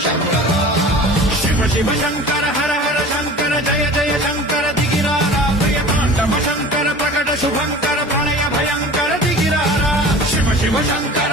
शिव शिव शंकर हर हर शंकर जय जय शंकर दिगिरारा भयतांडव शंकर प्रकट शुभंकर प्रणय भयंकर दिगिरारा शिव शिव शंकर